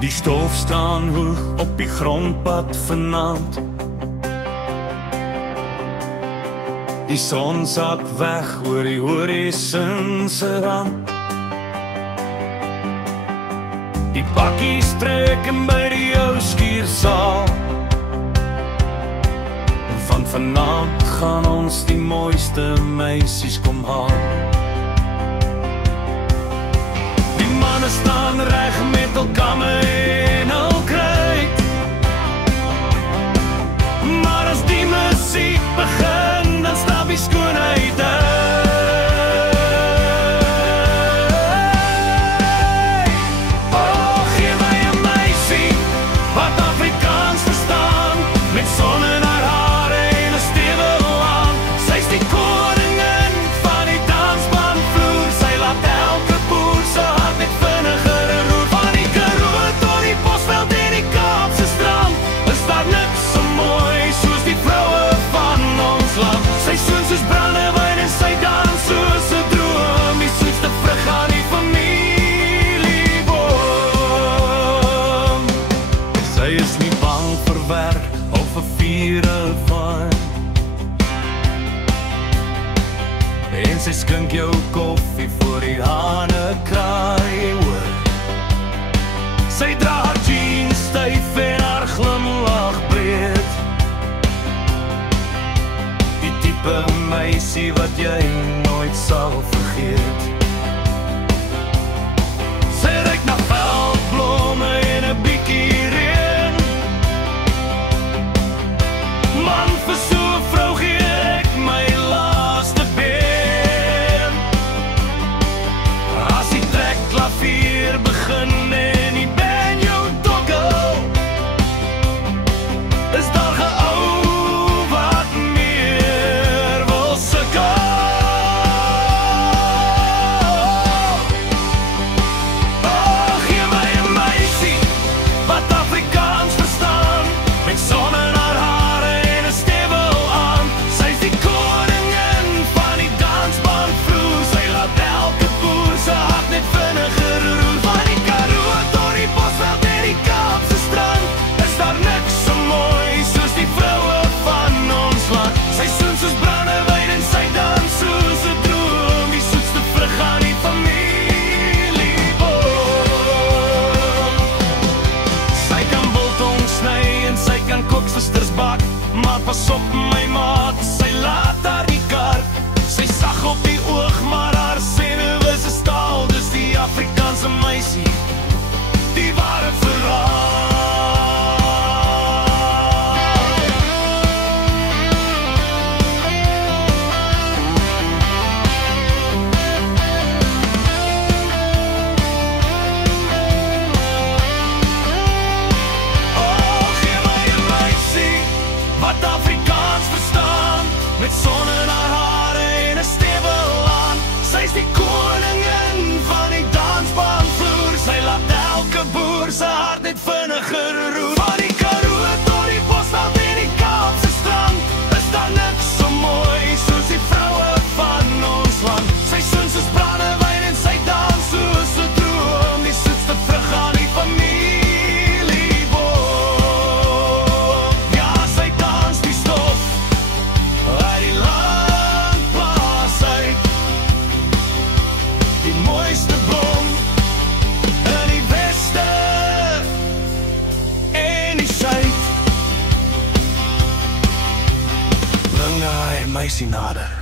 Die stof staan hoog op die grondpad vanaand. Die son sak weg oor die horison se rand. Die bakkies trek in by die ou skiersaal. Van vanaand gaan ons die mooiste meisies kom haal. Die manne staan reg met hul kamme en hul kruit. Maar as die musiek begin, dan stap die skoonheid uit. Oh, gee my 'n meisie wat Afrikaans verstaan, met son in haar hare en 'n stewel aan. Sy's die koningin van die dansbaanvloer. Sy laat elke boer se hart net vinniger roer. Van die Karoo tot die Bosveld en die Kaapse strand, is daar niks so mooi soos die vroue van ons land. Sy soen soos brandewyn en sy dans soos 'n droom. Die soetste vrug aan die familieboom. Sy is nie bang vir werk of 'n vierelvaar, en sy skink jou koffie voor die hane kraai, hoor. Sy dra haar jeans styf en haar glimlach breed. Die tipe meisie wat jy nooit sal vergeet. Sy ruik na veldblome en 'n bietjie reën. Man, vir so 'n vrou gee ek my laaste been. As die trekklavier begin en die banjo toggle, is daar 'n ou wat meer wil sukkel. Oh, gee my 'n meisie wat Afrikaans verstaan, met son in haar hare en 'n stewel aan. Sy's die koningin van die dansbaanvloer. Sy laat elke boer se hart net vinniger roer. Van die Karoo tot die Bosveld en die Kaapse strand, is daar niks so mooi soos die vroue van ons land. Sy soen soos brandewyn en sy dans soos 'n droom. Die soetste vrug aan die familieboom. Sy kan biltong sny en sy kan koeksisters bak, maar pas op my maat, sy laat haar nie kar. Sy sag op die oog, maar haar senuwe is staal. Dis die Afrikaanse meisie, die ware verhaal. Oh, gee my 'n meisie wat Afrikaans verstaan, met son in haar hare en 'n stewel aan. Sy's die koningin van die dansbaanvloer. Sy laat elke boer se hart net vinniger roer. Van die Karoo tot die Bosveld en die Kaapse strand, is daar niks so mooi soos die vroue van ons land. Sy soen soos brandewyn en sy dans soos 'n droom. Die soetste vrug aan die familieboom. Ja, sy dans die stof uit die landplaas uit. Die mooiste blom in die weste en die suid. Bring daai meisie nader.